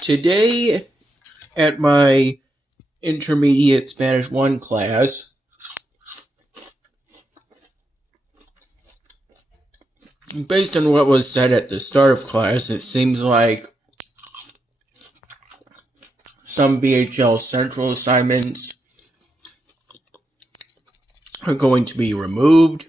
Today, at my intermediate Spanish 1 class, based on what was said at the start of class, it seems like some BHL Central assignments are going to be removed.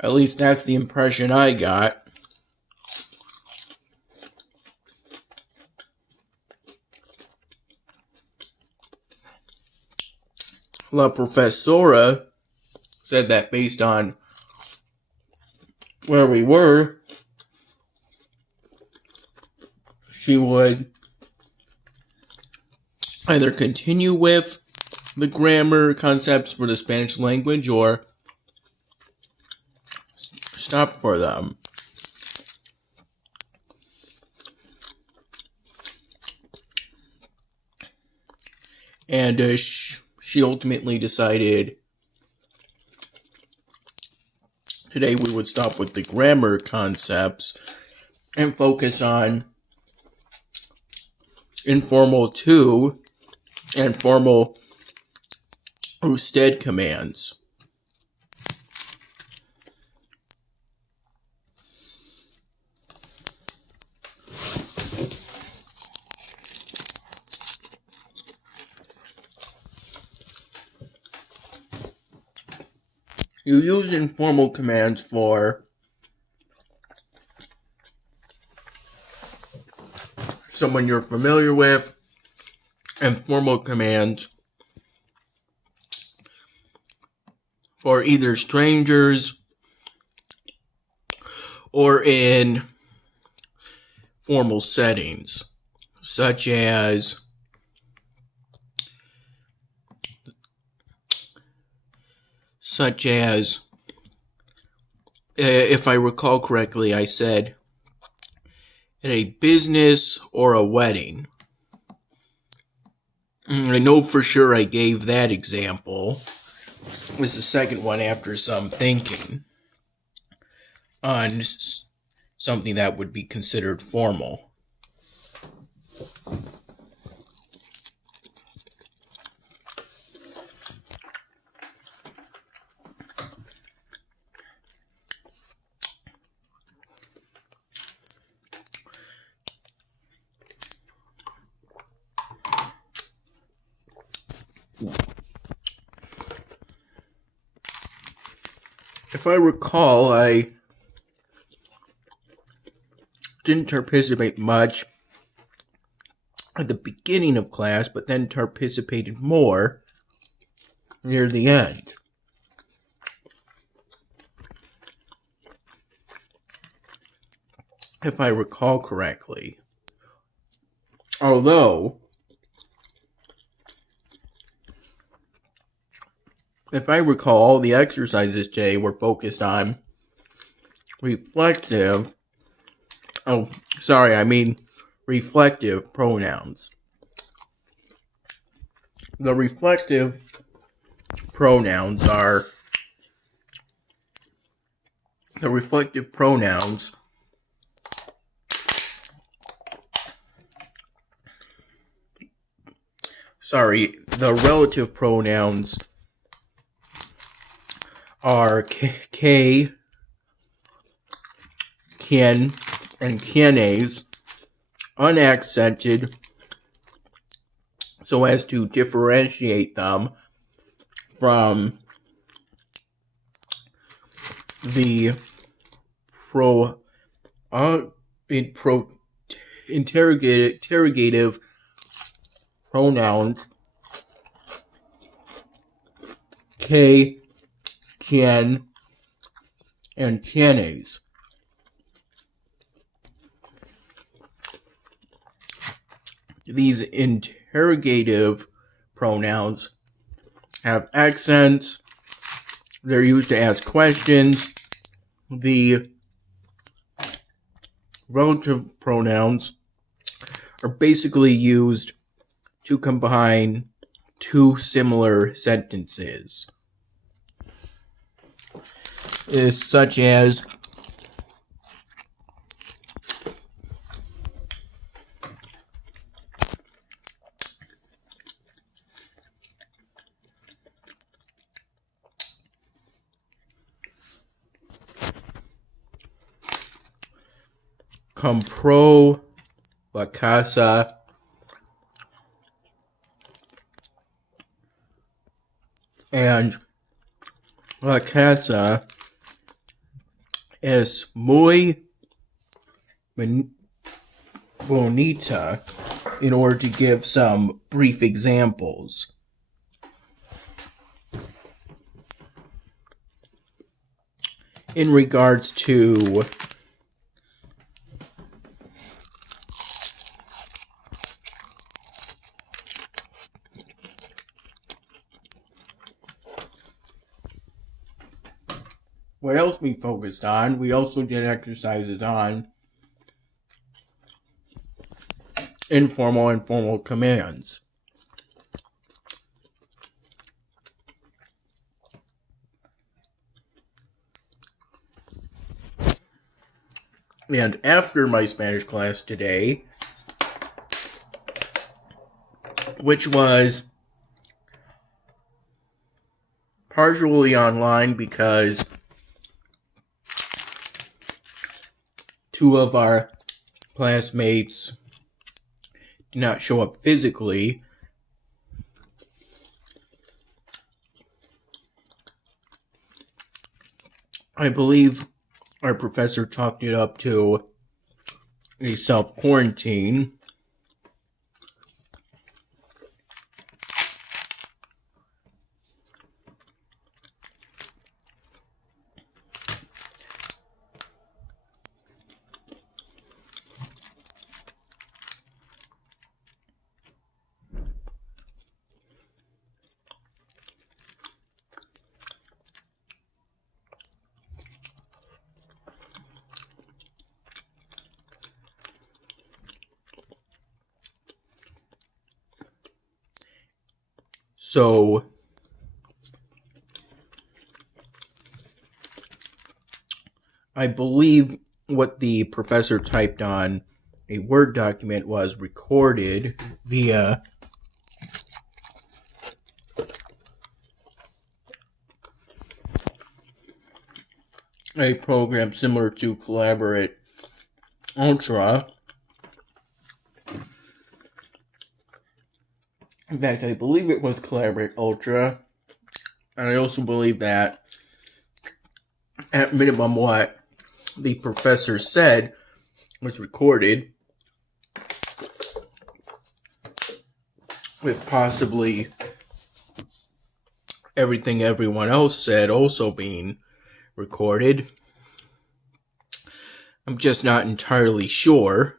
At least that's the impression I got. La Professora said that based on where we were, she would either continue with the grammar concepts for the Spanish language or stop for them. And she ultimately decided today we would stop with the grammar concepts and focus on informal to and formal usted commands. You use informal commands for someone you're familiar with, and formal commands for either strangers or in formal settings, such as if I recall correctly, I said at a business or a wedding. I know for sure I gave that example. It was the second one after some thinking on something that would be considered formal. If I recall, I didn't participate much at the beginning of class, but then participated more near the end. If I recall correctly. Although, if I recall, all the exercises today were focused on reflective pronouns. The reflective pronouns the relative pronouns are que, quien, and quienes, unaccented, so as to differentiate them from the interrogative pronouns que, quien, and quienes. These interrogative pronouns have accents. They're used to ask questions. The relative pronouns are basically used to combine two similar sentences, such as compró la casa and la casa es muy bonita, in order to give some brief examples. In regards to what else we focused on, we also did exercises on informal and formal commands. And after my Spanish class today, which was partially online because two of our classmates did not show up physically, I believe our professor talked it up to a self-quarantine. So I believe what the professor typed on a Word document was recorded via a program similar to Collaborate Ultra. In fact, I believe it was Collaborate Ultra. And I also believe that, at minimum, what the professor said was recorded, with possibly everything everyone else said also being recorded. I'm just not entirely sure.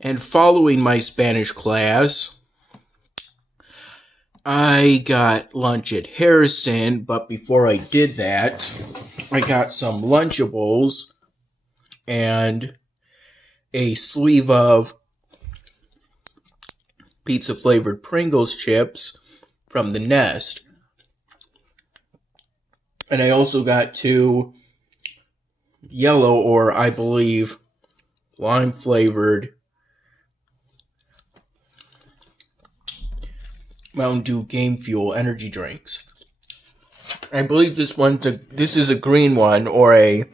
And following my Spanish class, I got lunch at Harrison, but before I did that, I got some Lunchables and a sleeve of pizza-flavored Pringles chips from the Nest. And I also got 2 yellow, or I believe lime-flavored Mountain Dew Game Fuel energy drinks. I believe this is a green one, or I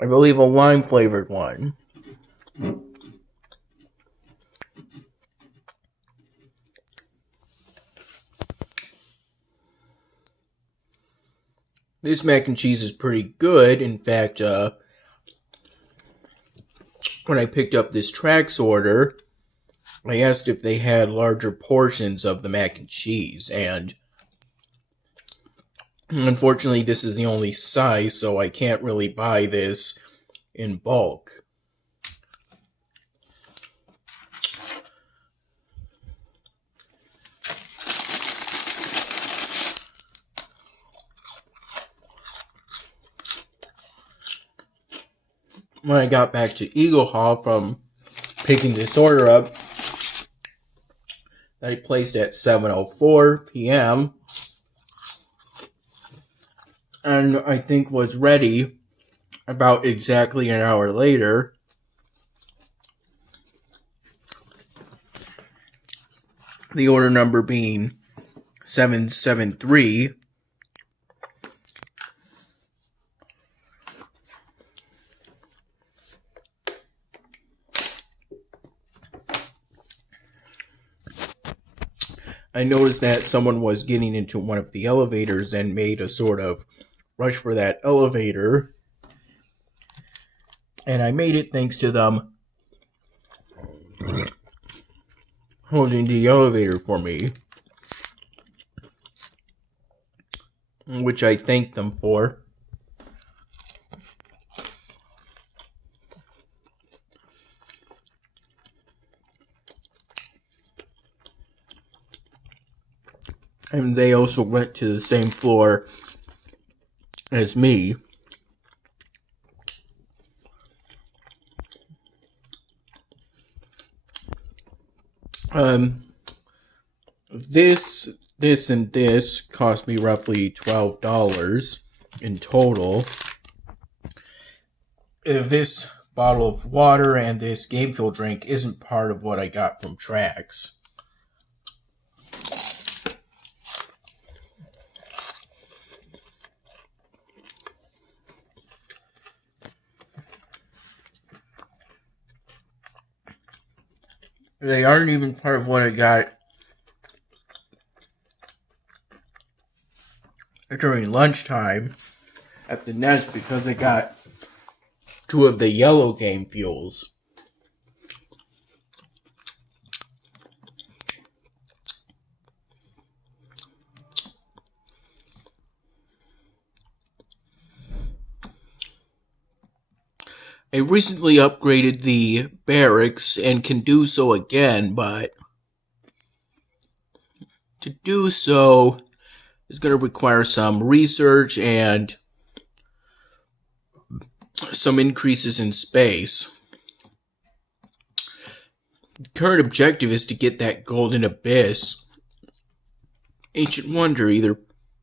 believe a lime-flavored one. This mac and cheese is pretty good. In fact, when I picked up this TRAX order, I asked if they had larger portions of the mac and cheese, and unfortunately this is the only size, so I can't really buy this in bulk. When I got back to Eagle Hall from picking this order up, that I placed at 7:04 p.m., and I think was ready about exactly an hour later, the order number being 773. I noticed that someone was getting into one of the elevators and made a sort of rush for that elevator. And I made it thanks to them holding the elevator for me, which I thanked them for. And they also went to the same floor as me. This and this cost me roughly $12 in total. This bottle of water and this game fuel drink isn't part of what I got from TRAX. They aren't even part of what I got during lunchtime at the Nest because I got 2 of the yellow game fuels. I recently upgraded the barracks and can do so again, but to do so is going to require some research and some increases in space. The current objective is to get that golden abyss. Ancient wonder, either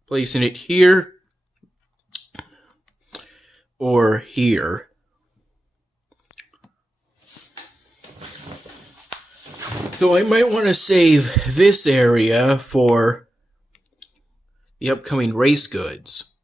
placing it here or here. So I might want to save this area for the upcoming race goods.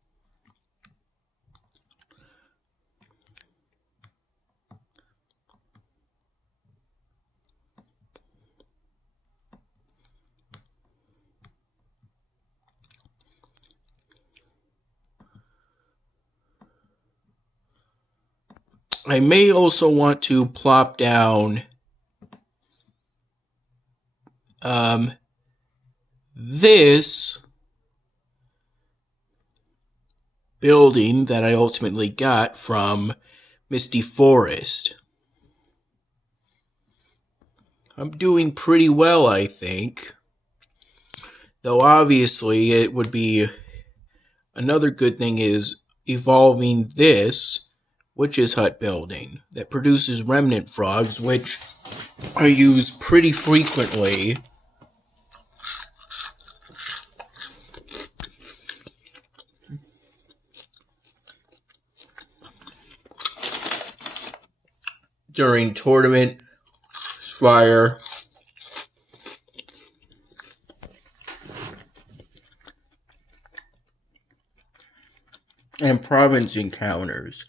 I may also want to plop down this building that I ultimately got from Misty Forest. I'm doing pretty well, I think. Though obviously it would be another good thing is evolving this witch's hut building that produces remnant frogs, which I use pretty frequently. During tournament, fire, and province encounters.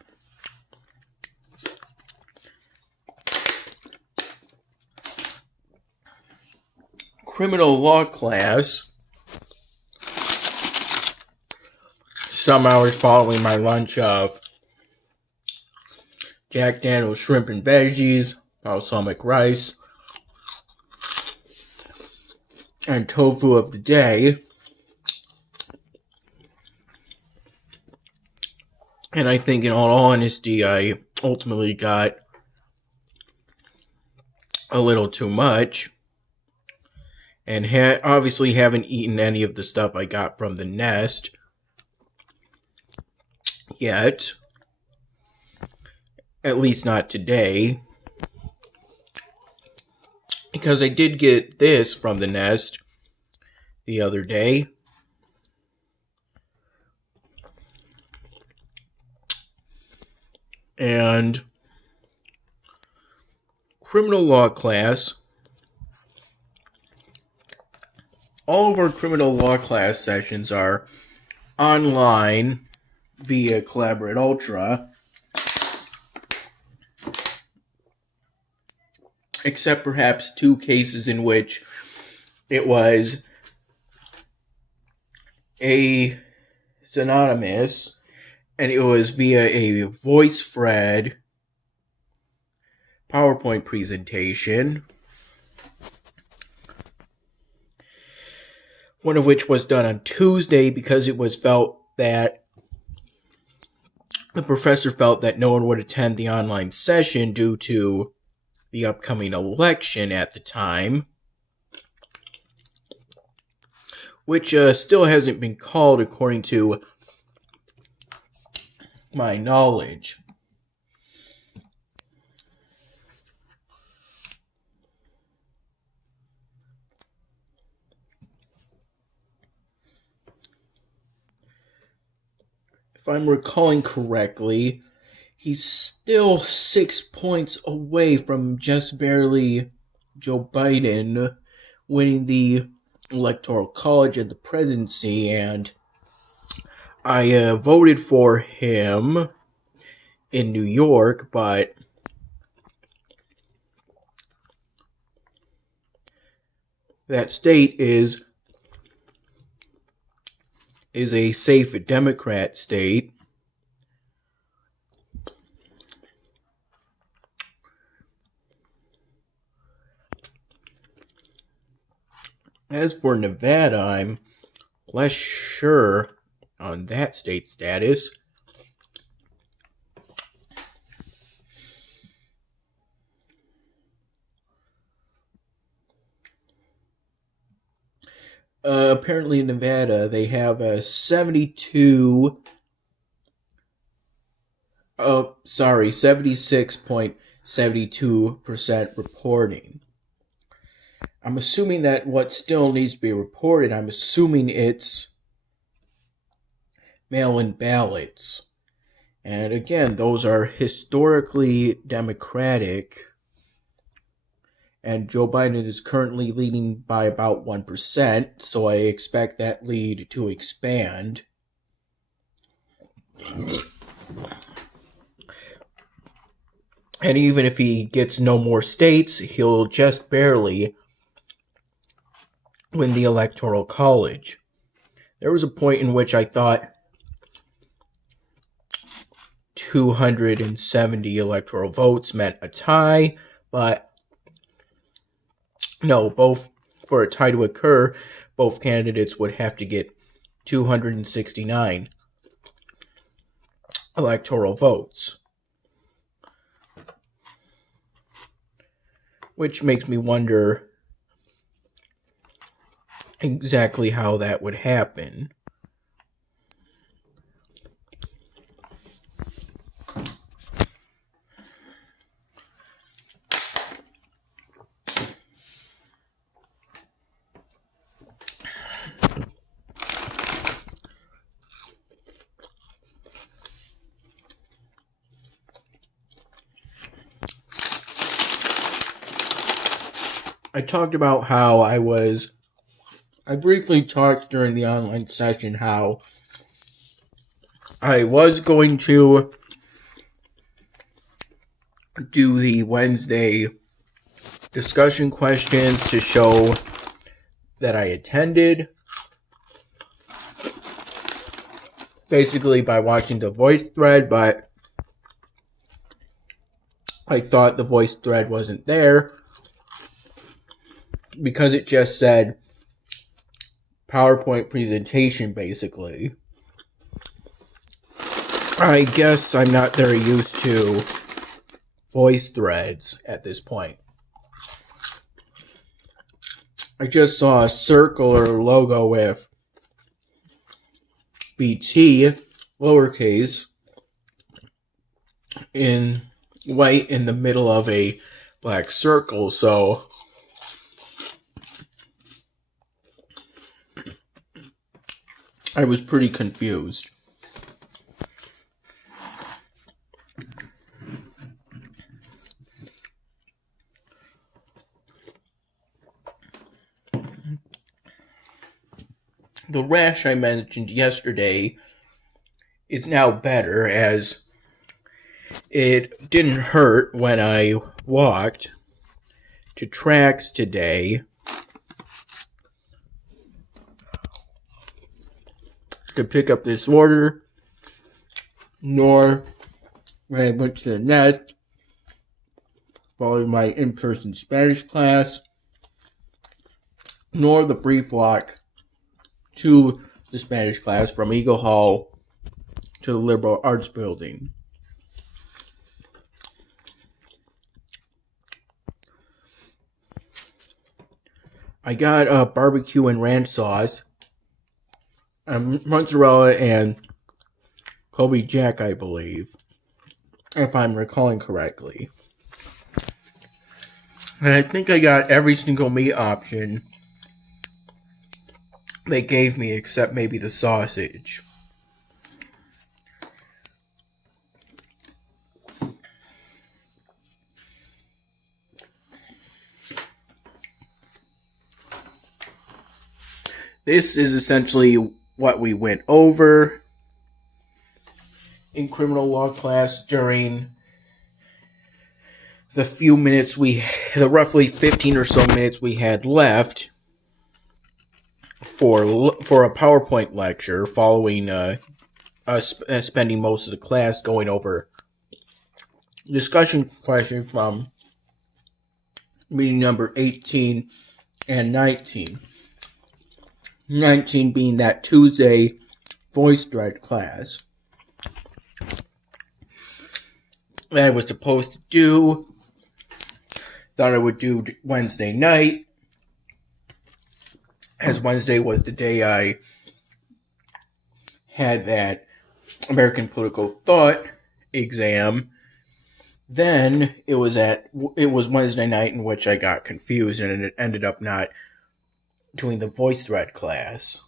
Criminal law class. Some hours following my lunch of Jack Daniel's shrimp and veggies, balsamic rice, and tofu of the day. And I think in all honesty, I ultimately got a little too much. And obviously haven't eaten any of the stuff I got from the Nest yet. At least not today. Because I did get this from the Nest the other day. And criminal law class. All of our criminal law class sessions are online via Collaborate Ultra. Except perhaps 2 cases in which it was It's anonymous, and it was via a VoiceThread PowerPoint presentation, one of which was done on Tuesday because it was felt that the professor felt that no one would attend the online session due to the upcoming election at the time, which still hasn't been called according to my knowledge. If I'm recalling correctly, he's still 6 points away from just barely Joe Biden winning the Electoral College and the presidency, and I voted for him in New York, but that state is a safe Democrat state. As for Nevada, I'm less sure on that state status. Apparently in Nevada, they have a 76.72% reporting. I'm assuming that what still needs to be reported, I'm assuming it's mail-in ballots. And again, those are historically Democratic, and Joe Biden is currently leading by about 1%, so I expect that lead to expand. And even if he gets no more states, he'll just barely win the Electoral College. There was a point in which I thought 270 electoral votes meant a tie, but no, for a tie to occur, both candidates would have to get 269 electoral votes. Which makes me wonder exactly how that would happen. I talked about how I briefly talked during the online session how I was going to do the Wednesday discussion questions to show that I attended, basically by watching the voice thread, but I thought the voice thread wasn't there because it just said PowerPoint presentation, basically. I guess I'm not very used to voice threads at this point. I just saw a circle or logo with BT, lowercase, in white in the middle of a black circle, so I was pretty confused. The rash I mentioned yesterday is now better, as it didn't hurt when I walked to TRAX today. to pick up this order, nor when I went to the net following my in-person Spanish class, nor the brief walk to the Spanish class from Eagle Hall to the Liberal Arts Building. I got a barbecue and ranch sauce, mozzarella and Kobe Jack, I believe, if I'm recalling correctly. And I think I got every single meat option they gave me except maybe the sausage. This is essentially what we went over in criminal law class during the roughly 15 or so minutes we had left for a PowerPoint lecture following us spending most of the class going over discussion questions from meeting number 18 and 19. 19 being that Tuesday VoiceThread class that I was supposed to do. Thought I would do Wednesday night, as Wednesday was the day I had that American Political Thought exam. Then it was Wednesday night in which I got confused and it ended up not doing the VoiceThread class.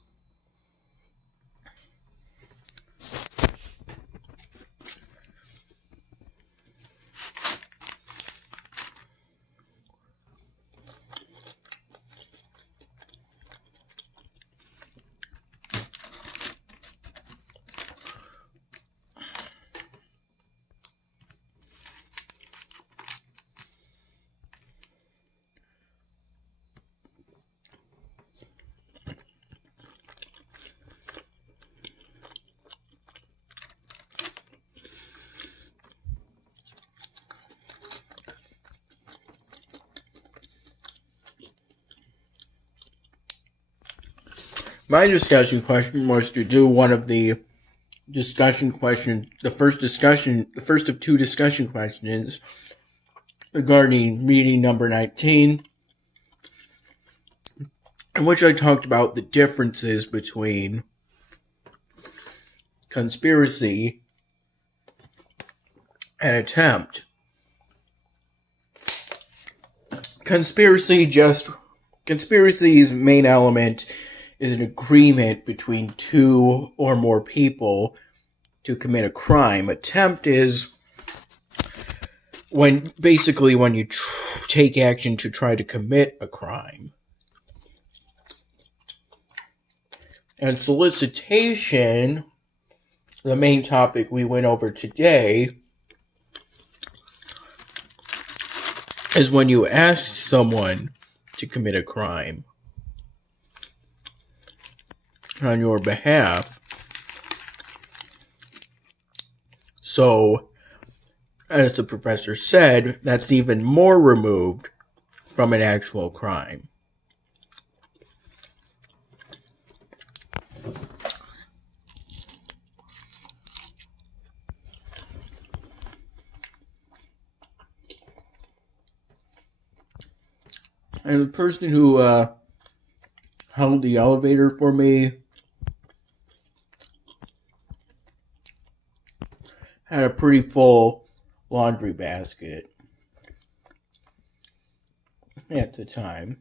My discussion question was to do one of the discussion questions, the first of two discussion questions regarding meeting number 19, in which I talked about the differences between conspiracy and attempt. Conspiracy's main element is an agreement between two or more people to commit a crime. Attempt is when you take action to try to commit a crime. And solicitation, the main topic we went over today, is when you ask someone to commit a crime on your behalf. So, as the professor said, that's even more removed from an actual crime. And the person who held the elevator for me had a pretty full laundry basket at the time.